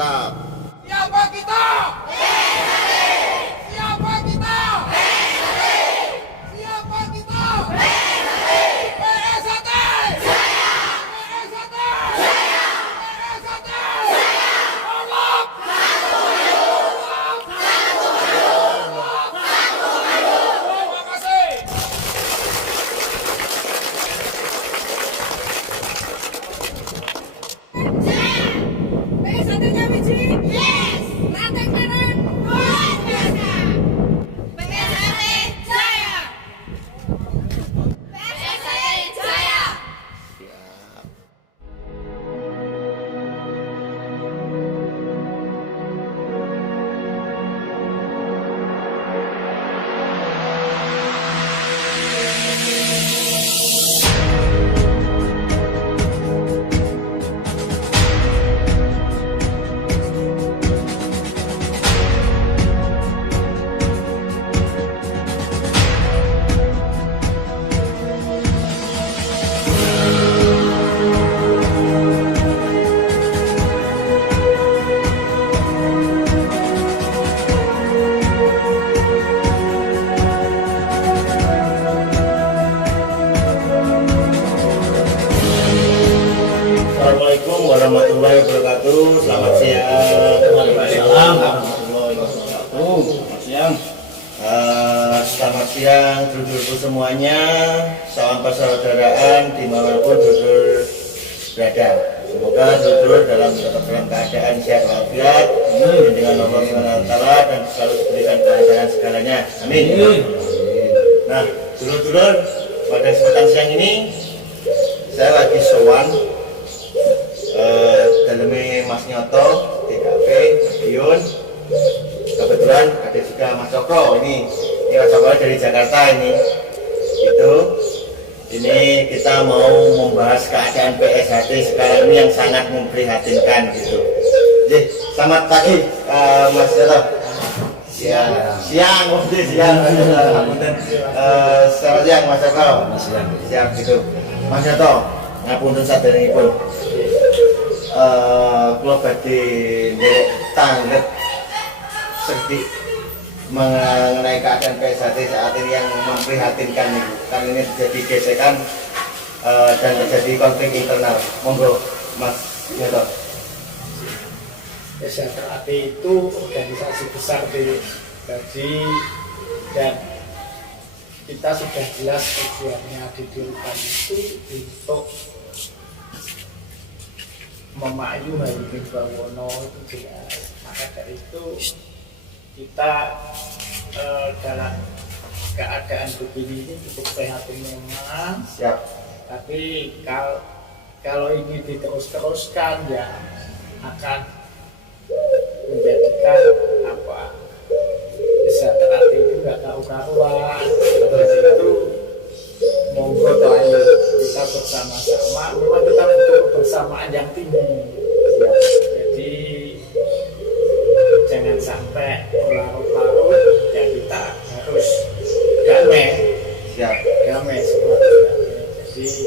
Mantap. Siapa kita? Siapa kita? Siapa kita? PSAT! PSAT! PSAT! Tolong! Terima kasih. PSAT-nya biji? Yes! Rantai kanan? Luar biasa! PSAT Jaya! PSAT Jaya! Siap. Assalamualaikum warahmatullahi wabarakatuh. Selamat siang. Waalaikumsalam warahmatullahi wabarakatuh. Selamat siang. Selamat siang dulurku semuanya. Salam persaudaraan dimanapun dulur berada. Semoga dulur tetap dalam keadaan sehat walafiat dengan Allah SWT dan selalu diberikan kelancaran segalanya. Amin. Nah, dulur-dulur, pada kesempatan siang ini saya lagi sowan dalamnya Mas Nyoto, TKP, Dion. Kebetulan ada juga Mas Cokro ini Mas Cokro dari Jakarta ini. Ini kita mau membahas keadaan PSAT sekarang ini yang sangat memprihatinkan gitu. Jadi, selamat pagi Mas Nyoto. Siang, selamat siang Mas Cokro. Siang gitu. Mas Nyoto, ngapunten saderengipun. Kula badhe nderek tanggap sedikit mengenai keadaan PSAT saat ini yang memprihatinkan itu. Kan ini terjadi gesekan dan terjadi konflik internal. Monggo Mas Nyoto. PSAT itu organisasi besar di Gaji dan kita sudah jelas tujuannya didirikan itu untuk memayu Hari Bawono itu jelas. Maka dari itu kita dalam keadaan begini ini cukup prihatin memang. Siap. Tapi kalau ini diterus-teruskan ya akan menjadikan kesejahteraan itu nggak karu-karuan. Dari itu monggo ayo kita bersama-sama, memang kita butuh kebersamaan yang tinggi. Jadi jangan sampai larut-larut, ya kita harus damai. Siap. Damai semua harus damai. Jadi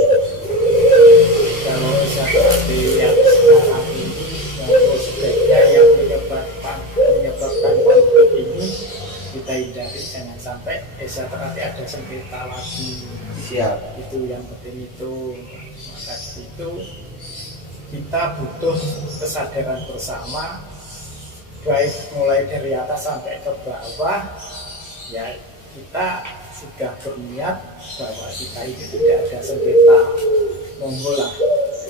kalau seperti yang sekarang ini, yang sebaiknya yang menyebabkan konflik ini kita hindari, jangan sampai nanti ada sengketa lagi. Siap. Itu yang penting itu. Maka itu kita butuh kesadaran bersama, baik mulai dari atas sampai ke bawah. Ya kita sudah berniat bahwa kita ini tidak ada sengketa. Monggo lah,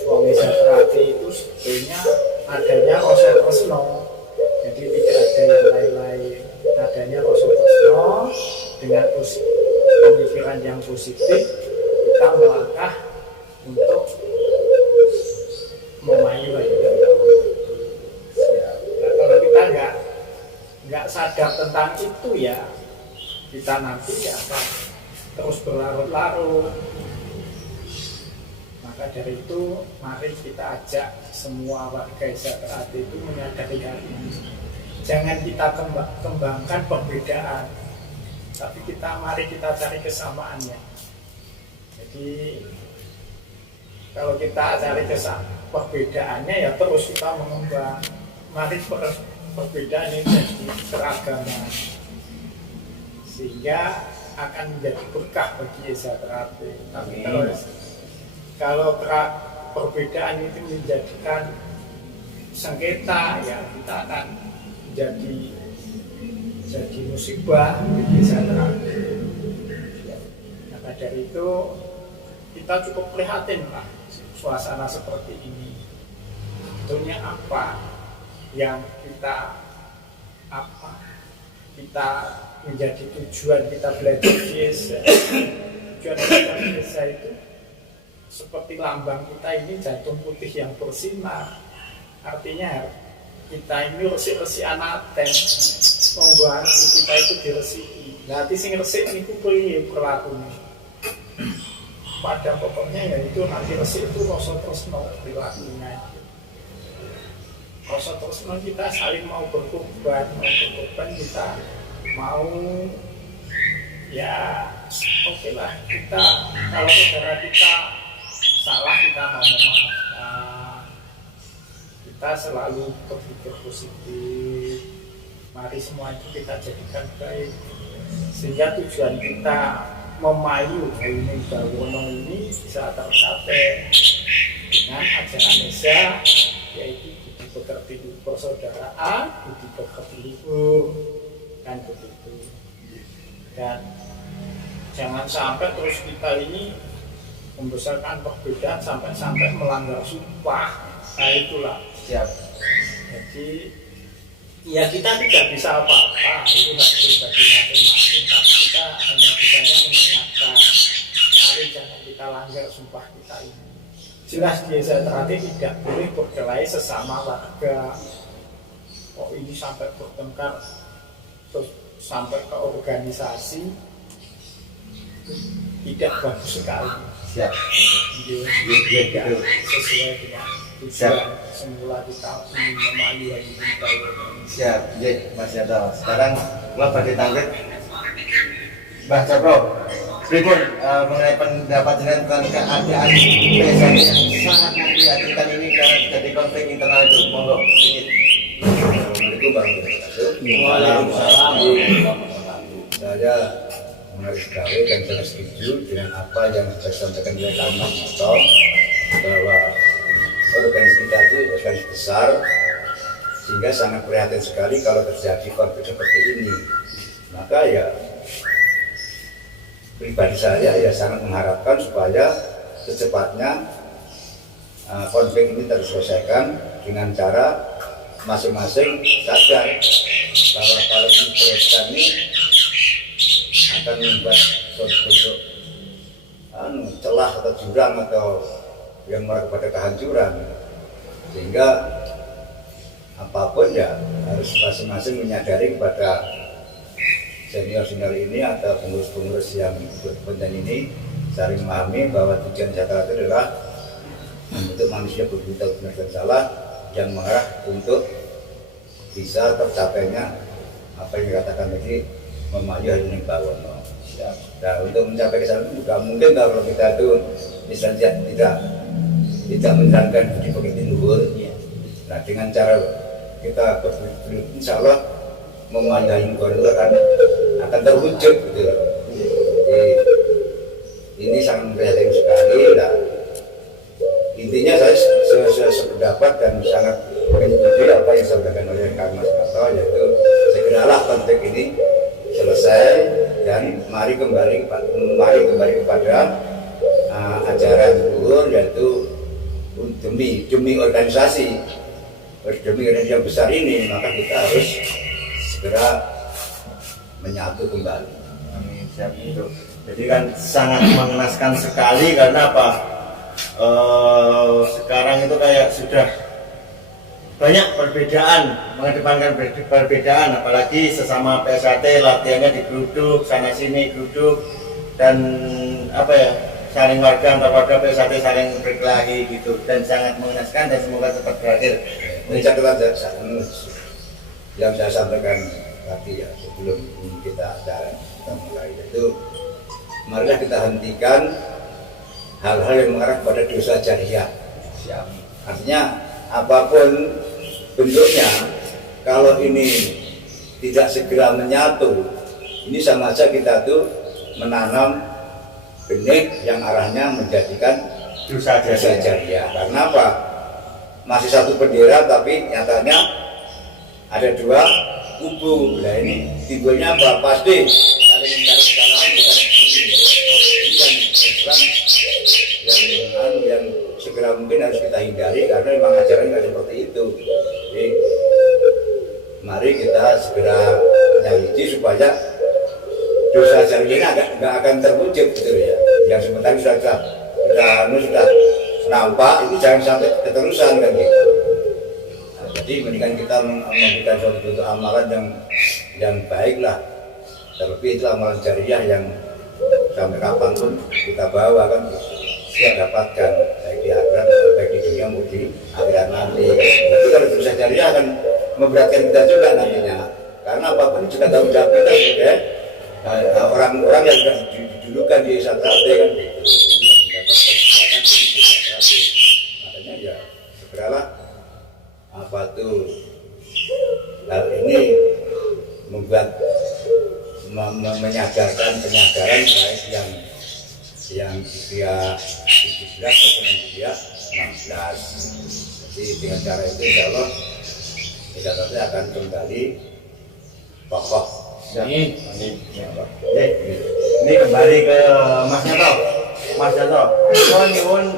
wong Isyatrati itu sebetulnya adanya rasa tresno. Jadi tidak ada yang lain-lain. Adanya rasa tresno dengan pemikiran yang positif, kita melangkah untuk memayu Hari Bawono. Nah, kalau kita nggak sadar tentang itu ya kita nanti ya akan terus berlarut-larut. Maka dari itu mari kita ajak semua warga Isyatrati itu menyadari hal ini. Jangan kita kembangkan perbedaan, tapi mari kita cari kesamaannya. Jadi kalau kita cari perbedaannya ya terus kita mengembang. mari perbedaan ini jadi keragaman, sehingga akan menjadi berkah bagi Esa Terapi. Kalau perbedaan itu menjadikan sengketa, ya kita akan jadi musibah bagi Esa Terapi. Maka dari itu kita cukup prihatin Pak, suasana seperti ini. Sebetulnya apa yang kita menjadi tujuan kita belajar di Esa? Tujuan belajar di Esa itu seperti lambang kita ini jantung putih yang bersinar. Artinya kita ini resik-resik anaten, monggo hati kita itu diresiki. Nah, hati sing resik niku piye perlakune? Pada pokoknya yaitu nanti resik itu rasa tresno perilakunya. Rasa tresno kita saling mau berkorban kita mau ya oke lah, kita kalau saudara kita salah kita mau memaafkan, kita selalu berpikir positif, mari semua itu kita jadikan baik, sehingga tujuan kita memayu ini Bawono ini bisa tercapai dengan ajaran Esa, yaitu budi pekerti persaudaraan, budi pekerti luhur, kan begitu. Dan jangan sampai terus kita ini membesarkan perbedaan sampai melanggar sumpah. Nah itulah. Siap. Jadi ya kita tidak bisa apa-apa, itu nggak pribadi masing-masing, tapi kita hanya bisanya mengingatkan, mari jangan kita langgar sumpah kita ini. Jelas di Esa Terapi tidak boleh berkelahi sesama warga. Oh ini sampai bertengkar terus sampai ke organisasi, tidak bagus sekali. Siap. Tidak sesuai dengan tujuan semula kita ingin memayu hidup kita. Siap, Mas Yanto. Sekarang lo bagi tangkit Mbah Cokro. Pripun mengenai pendapat tentang keadaan PSN yang sangat memprihatinkan ini karena terjadi konflik internal itu, monggo sedikit. Assalamualaikum warahmatullahi wabarakatuh. Waalaikumsalam. Saya menggarisbawahi dan sangat setuju dengan apa yang disampaikan oleh Kang Mas Yanto, bahwa organisasi kita itu organisasi besar, sehingga sangat prihatin sekali kalau terjadi konflik seperti ini. Maka ya pribadi saya ya sangat mengharapkan supaya secepatnya konflik ini terselesaikan dengan cara masing-masing sadar bahwa kalau diproyekkan ini akan membuat suatu celah atau jurang atau yang mengarah kepada kehancuran, sehingga apapun ya harus masing-masing menyadari kepada senior-senior ini atau pengurus-pengurus yang berkepentingan ini saling memahami bahwa tujuan Esa itu adalah membentuk manusia berbeda benar dan salah yang mengarah untuk bisa tercapainya apa yang dikatakan tadi, memayu Haluning Bawono. Nah, untuk mencapai ke sana juga mungkin kalau kita itu misalnya tidak menjalankan budi pekerti luhur. Nah, dengan cara kita berpikir, insya Allah memayu Haluning Bawono akan terwujud gitu. Jadi, ini sangat memprihatinkan sekali. Nah, intinya saya sependapat dan sangat menyetujui apa yang disampaikan oleh Kang Mas Yanto, yaitu segeralah konflik ini selesai dan mari kembali kepada ajaran luhur, yaitu demi organisasi yang besar ini, maka kita harus segera menyatu kembali. Amin. Siap itu. Jadi kan sangat mengenaskan sekali karena apa? Sekarang itu kayak sudah banyak perbedaan, mengedepankan perbedaan, apalagi sesama PSAT latihannya digeruduk sana sini geruduk, dan apa ya, saling warga antar warga PSAT saling berkelahi gitu, dan sangat mengenaskan dan semoga cepat berakhir. Ini catatan yang saya sampaikan tadi ya sebelum kita mulai, itu marilah kita hentikan hal-hal yang mengarah kepada dosa jariah. Artinya apapun bentuknya kalau ini tidak segera menyatu, ini sama saja kita tuh menanam benih yang arahnya menjadikan Dosa dosa jariah. jariah. Karena apa? Masih satu bendera tapi nyatanya ada dua kubu. Nah ini timbulnya apa? Pasti saling mencari kesalahan, bukan yang segera mungkin harus kita hindari karena memang ajaran nggak seperti itu. Jadi mari kita segera menyelidiki supaya dosa jariahnya nggak akan terwujud gitu ya. Yang sementara sudah nampak itu jangan sampai keterusan kan gitu. Nah, jadi mendingan kita memberikan suatu bentuk amalan yang baik lah. Terlebih itu amalan jariah yang sampai kapanpun kita bawa kan kita dapatkan baik di akhirat baik di dunia maupun di akhirat nanti. Tapi kalau dosa jariah akan memberatkan kita juga nantinya. Karena apapun juga tanggung jawab kita sebagai orang-orang yang sudah didulukan di Satrate kan gitu. Makanya ya segeralah apa tuh hal ini membuat menyadarkan penyadaran baik yang dia 17 maupun yang dia 16. Jadi dengan cara itu insya Allah Satrate akan kembali kokoh. Ini kembali ke Mas Nyato. Mas Nyato, nyuwun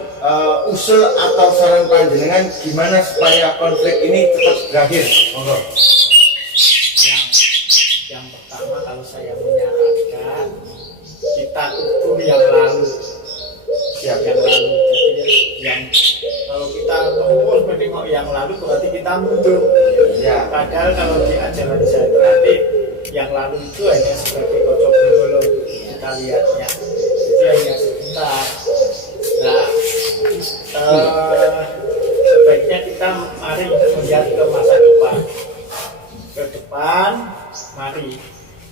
usul atau saran panjenengan gimana supaya konflik ini cepat berakhir? Monggo. Yang pertama kalau saya menyarankan kita ukur yang lalu. Siap yang lalu. Jadi yang kalau kita terus menengok yang lalu berarti kita mundur. Ya. Padahal kalau di ajaran Satrate yang lalu itu hanya sebagai kocok dulu kita lihatnya. Jadi hanya sebentar. Nah, sebaiknya kita mari melihat ke masa depan. Ke depan, mari.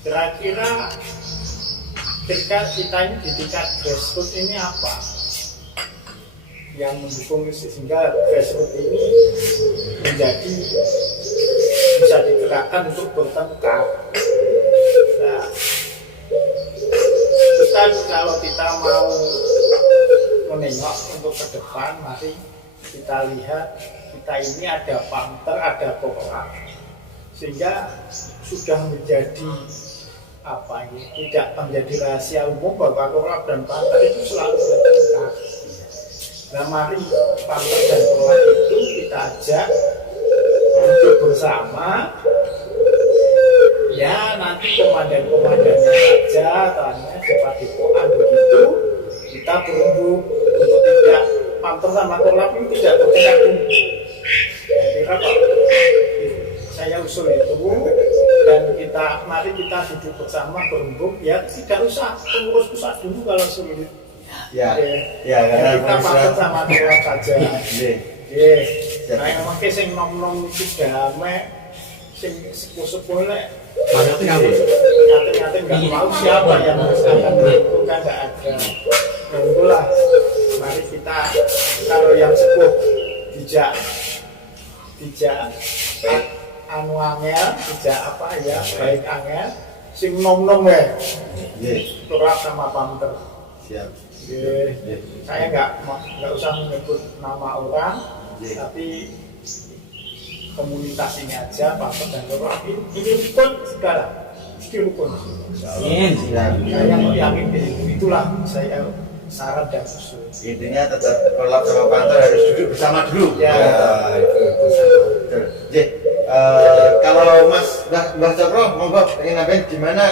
Kira-kira ketika kita ini di tingkat grassroots ini apa yang mendukung sehingga grassroots ini menjadi bisa digerakkan untuk bertengkar. Nah, Ustaz, kalau kita mau menengok untuk ke depan, mari kita lihat kita ini ada panter, ada Korlap, sehingga sudah menjadi apa ini tidak menjadi rahasia umum bahwa Korlap dan panter itu selalu bertengkar. Nah, mari panter dan Korlap itu kita ajak untuk bersama, ya nanti komandan-komandannya saja tanya Depadepokan begitu kita berembuk untuk tidak panter sama Korlap ini tidak bertengkar dulu. Saya kira Pak, saya usul itu dan mari kita duduk bersama berembuk, ya tidak usah pengurus pusat dulu kalau sulit. Ya, Karena kita panter sama Korlap saja. Nah, memang sing nom-nom itu damai, sing sepuh-sepuh lek nyata-nyata nggak tahu siapa yang akan melakukan, nggak ada. Tunggulah, mari kita kalau yang sepuh dijak anu angel, dijak apa ya, baik angel, sing nom-nom ya, Korlap sama panter. Siap. Saya nggak usah menyebut nama orang, tapi komunitas ini aja, panter dan Korlap ini rukun segala, mesti rukun. Saya yakin itulah saya saran dan usul. Intinya tetap Korlap sama panter harus duduk bersama dulu. Ya, itu. Kalau Mbah Cokro, monggo pengen nambahin gimana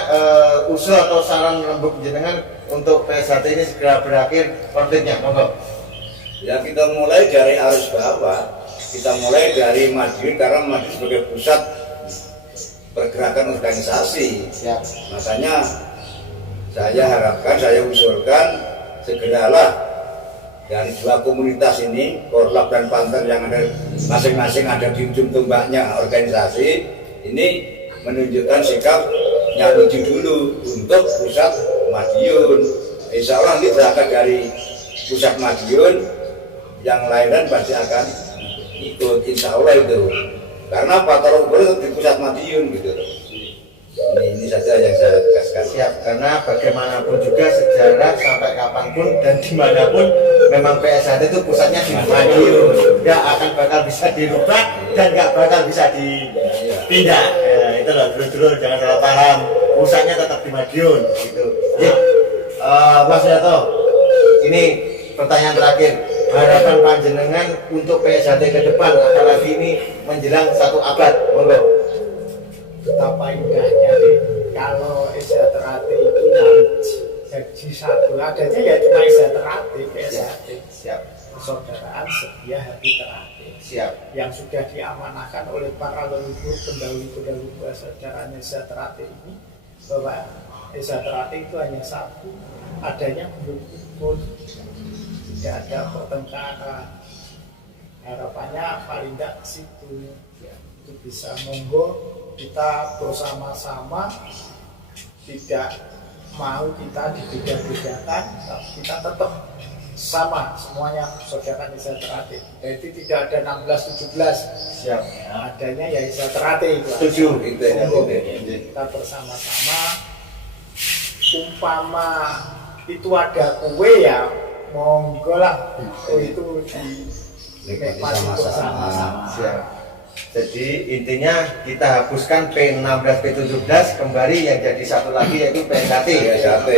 usul atau saran lembuk jenengan untuk PSHT ini segera berakhir konfliknya, monggo. Ya kita mulai dari arus bawah, kita mulai dari Madiun karena Madiun sebagai pusat pergerakan organisasi. Ya. Makanya saya harapkan, saya usulkan segeralah dari dua komunitas ini, Korlap dan Panter yang ada masing-masing ada di ujung tombaknya organisasi ini menunjukkan sikap nyatuju dulu untuk pusat Madiun. Insya Allah nanti berangkat dari pusat Madiun, yang lain pasti akan ikut, insya Allah itu. Karena apa? Tolak ukur itu di pusat Madiun gitu. Ini saja yang saya tegaskan. Siap, karena bagaimanapun juga sejarah sampai kapanpun dan dimanapun memang PSHT itu pusatnya di Madiun, nggak akan bakal bisa dirubah dan nggak bakal bisa dipindah. Ya, itu loh dulu jangan salah paham, pusatnya tetap di Madiun gitu. Ya, Mas Yato, ini pertanyaan terakhir, harapan panjenengan untuk PSHT ke depan, apalagi ini menjelang 1 abad, monggo. Betapa indahnya deh kalau Sejahtera-Hati itu jadi satu, adanya ya cuma Sejahtera-Hati, PSHT. Siap, Persaudaraan Setia Hati Terhati siap, yang sudah diamanahkan oleh para leluhur pendahulu-pendahulu persaudaraan Sejahtera-Hati ini, bahwa Sejahtera-Hati itu hanya satu, adanya pun tidak ada pertengkaran. Harapannya paling tidak situ itu bisa, monggo kita bersama-sama, tidak mau kita dibeda-bedakan, tapi kita tetap sama semuanya saudara Sejahtera-Hati. Jadi tidak ada 16-17, siap. adanya ya Sejahtera-Hati itu. Setuju. Itu ya, Monggo, itu. kita bersama-sama. Umpama itu ada kue ya monggo lah, kue itu Nikmati dinikmati sama-sama. bersama-sama. Siap. Jadi intinya kita hapuskan P16, P17, kembali yang jadi satu lagi yaitu PSHT. PSHT.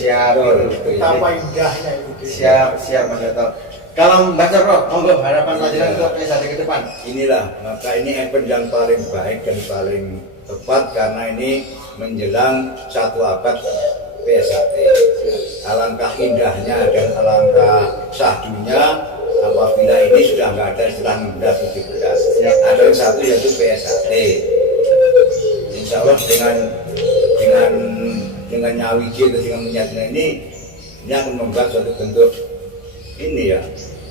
Siap. Betul. Betapa indahnya itu. Siap Mas Yato. Kalau Mbak Capro, monggo harapan panjenengan untuk PSHT ke depan. Inilah, maka ini event yang paling baik dan paling tepat karena ini menjelang 1 abad PSHT. Alangkah indahnya dan alangkah sahdunya apabila ini sudah nggak ada istilah 16-17. Ada yang satu yaitu PSHT. Insya Allah dengan nyawiji atau dengan menyatunya ini akan membuat suatu bentuk ini ya,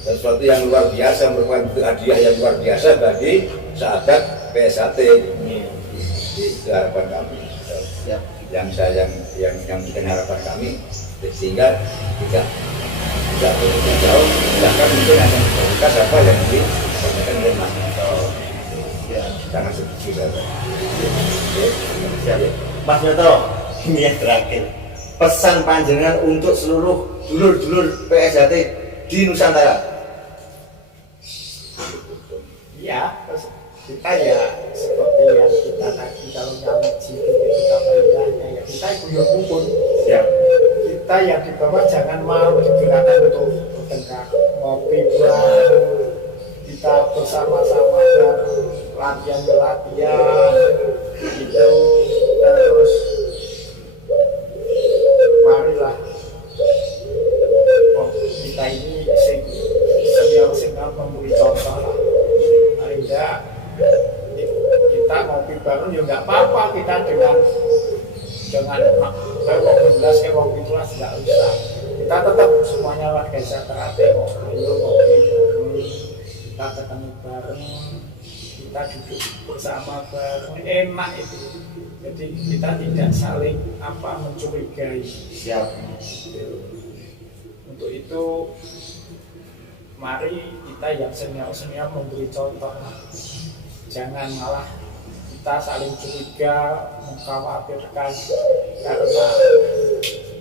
sesuatu yang luar biasa, merupakan bentuk hadiah yang luar biasa bagi sahabat PSHT. Itu harapan kami. Siap. Yang bukan harapan kami, sehingga tidak begitu jauh, bahkan mungkin hanya bekas apa yang disampaikan oleh Mas Yato. Ya. Sangat setuju saya. Siap. Mas Yato, ini yang terakhir. Pesan panjenengan untuk seluruh dulur-dulur PSHT di Nusantara. Ya, kita ya seperti yang kita tadi kalau nyawiji itu kita indahnya ya kita guyur rukun. Siap. Kita yang di bawah jangan mau digunakan untuk bertengkar, ngopi bareng, kita bersama-sama latihan itu, terus marilah kita ini sehingga memberi contoh lah. Paling enggak kita ngopi bareng ya nggak apa-apa, kita dengan wong 12 wong 17 nggak usah, kita tetap semuanya warga Sejahtera-Hati ngopi bareng, kita ketemu bareng, kita duduk bersama bareng, enak itu. Jadi kita tidak saling mencurigai. Siap. Untuk itu mari kita yang senior memberi contoh, jangan malah kita saling curiga, mengkhawatirkan karena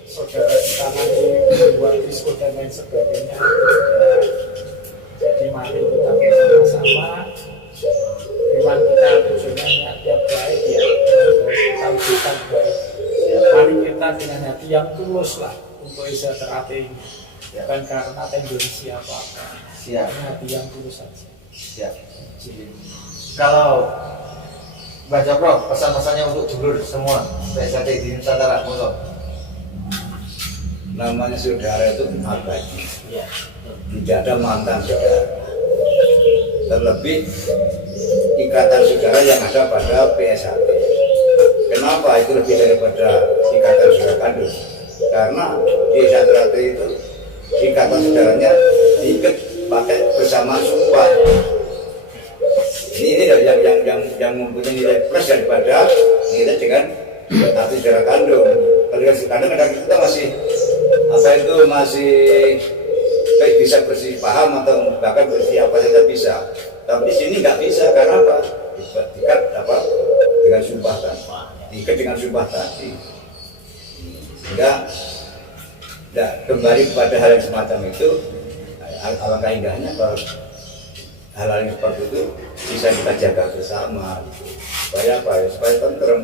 saudara kita nanti membuat disko dan lain sebagainya. Jadi mari kita bersama-sama, memang kita tujuannya niatnya baik ya, kita wujudkan baik. Mari kita dengan hati yang tulus lah untuk Sejahtera-Hati ini, bukan karena tendensi apa-apa. Siap. Hati yang tulus saja. Siap. Kalau Mbak Capro, pesan-pesannya untuk dulur semua PSHT di Nusantara, monggo. Namanya saudara itu abadi. Ya. Tidak ada mantan saudara. Terlebih ikatan saudara yang ada pada PSHT. Kenapa itu lebih daripada ikatan saudara kandung? Karena di Sejahtera-Hati itu ikatan saudaranya diikat pakai bersama sumpah. Ini yang mempunyai nilai plus daripada nilai dengan arti saudara kandung. Kalau dengan saudara kandung kadang kita masih baik bisa bersih paham atau bahkan bersih apa saja bisa. Tapi di sini nggak bisa, karena apa? diikat apa dengan sumpah diikat dengan sumpah tadi, sehingga kembali kepada hal yang semacam itu. Alangkah indahnya kalau hal-hal yang seperti itu bisa kita jaga bersama gitu. Supaya apa ya, supaya tentrem,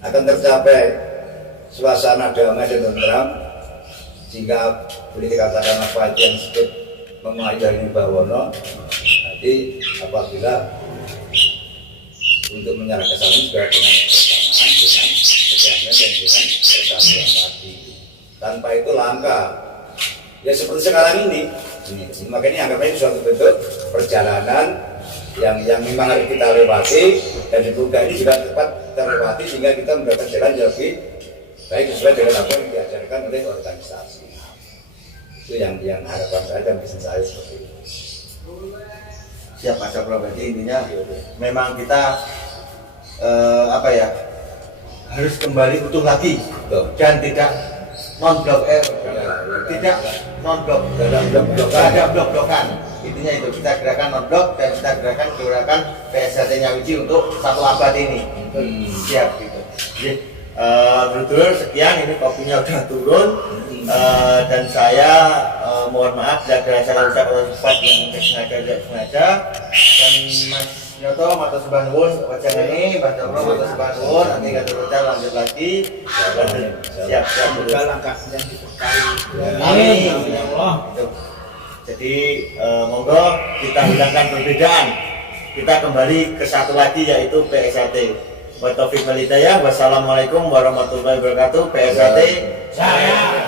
akan tercapai suasana damai dan tentrem, sehingga boleh dikatakan apa itu yang disebut memayani bawono. Jadi apabila untuk menyerahkan salam juga dengan kebersamaan, dengan kedamaian dan dengan persatuan tadi. Tanpa itu langka. Ya seperti sekarang ini makanya anggapnya suatu bentuk perjalanan yang memang harus kita lewati, dan semoga ini juga tepat terlewati sehingga kita mendapat jalan yang lebih baik sesuai dengan apa yang diajarkan oleh organisasi. Itu yang harapan saya dan pesan saya seperti itu. Siap Pak Cokro, berarti intinya memang kita harus kembali utuh lagi dan tidak non-blok tidak non-blok, ada blok-blokan. Intinya itu kita gerakan non-blok dan kita gerakan PSHT Nyawiji untuk satu abad ini. Siap gitu. Jadi dulur sekian, ini kopinya udah turun. Dan saya mohon maaf bila ada salah ucap atau sifat yang tidak sengaja. Dan Mas Nyoto matur sembah nuwun wajah ini, Mas Cokro matur sembah nuwun, nanti kita terus lanjut lagi. Siap Semoga langkah yang diberkahi. Amin. Jadi monggo kita hilangkan perbedaan, kita kembali ke satu lagi yaitu PSHT. Wa taufiq wal hidayah. Wassalamualaikum warahmatullahi wabarakatuh. PSHT Jaya.